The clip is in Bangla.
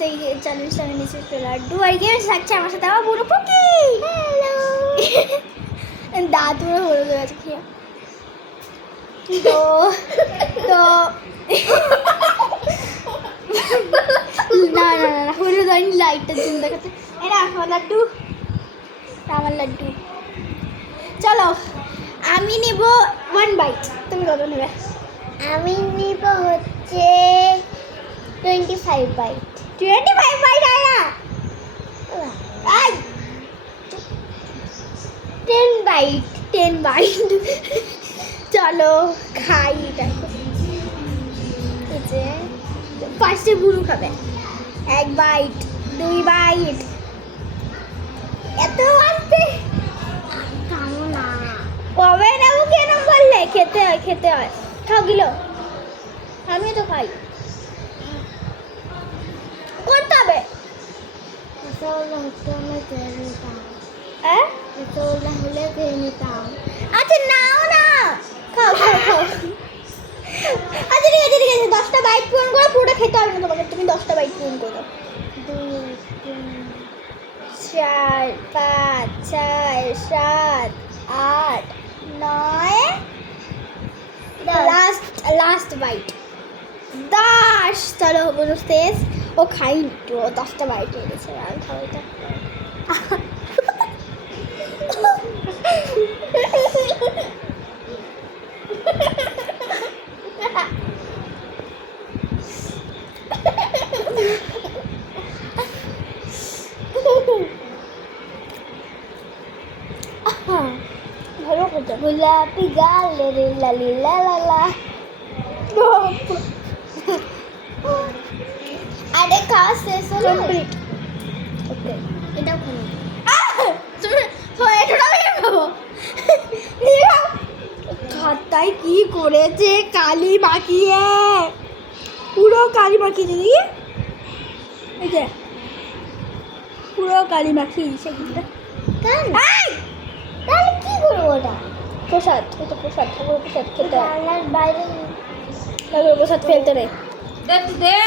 থেকে চ্যালেঞ্জটা নিয়েছে লাড্ডু আর গেমস থাকছে আমার সাথে আমার বুড়ো পুকি। হ্যালো দাঁত পুরো হলুদ হয়ে গেছে খেয়ে। তো তো না না না হলুদ হয়নি, লাইটটা জুম দেখাতে। এটা আমার লাড্ডু, আমার লাড্ডু। চলো আমি নিব 1 বাইট, তুমি কত নেবে? আমি নিব হচ্ছে 25 বাইট। 25 বাইট আয়া আই 10 বাইট, 10 বাইট। চলো খাই এটা। ফার্স্টে বুড়ো খাবে। 1 বাইট, 2 বাইট, এত আসতে খাবো না। কবে নেবো কেন বললে? খেতে হয়, খেতে হয়। খাও গিলো, আমিও তো খাই। করতে হবে। রসগোল্লা হচ্ছে আমি খেয়ে নিতাম। হ্যাঁ রসগোল্লা হলে খেয়ে নিতাম। আচ্ছা নাও না, খাও খাও খাও। আচ্ছা ঠিক আছে ঠিক আছে, 10টা বাইট পূরণ করো, পুরোটা খেতে হবে না তোমাকে, তুমি 10টা বাইট পূরণ করো। 2, 3, 4 5 6 7 8 9 লাস্ট বাইট 10। চলো বলো শেষ। ও খাইনি তো, 10টা বাইট হয়ে গেছে, আর খাও এটা। ভালো কথা। গোলাপি গাল রে লালি লা লা লা। আরে খাওয়া শেষ হলো? Complete. ওকে এটাও খাবো। তুমি এটা আমি খাবো। খাতায় কি করেছে, কালি মাখিয়ে, পুরো কালি মাখিয়েছে দেখি, এই যে পুরো কালি মাখিয়ে দিয়েছে কিন্তু। কেন? তাহলে কি করবো ওটা? প্রসাদ, এটা প্রসাদ, ঠাকুর প্রসাদ খেতে হয়। রান্নার বাইরে ঠাকুর প্রসাদ ফেলতে নেই। দে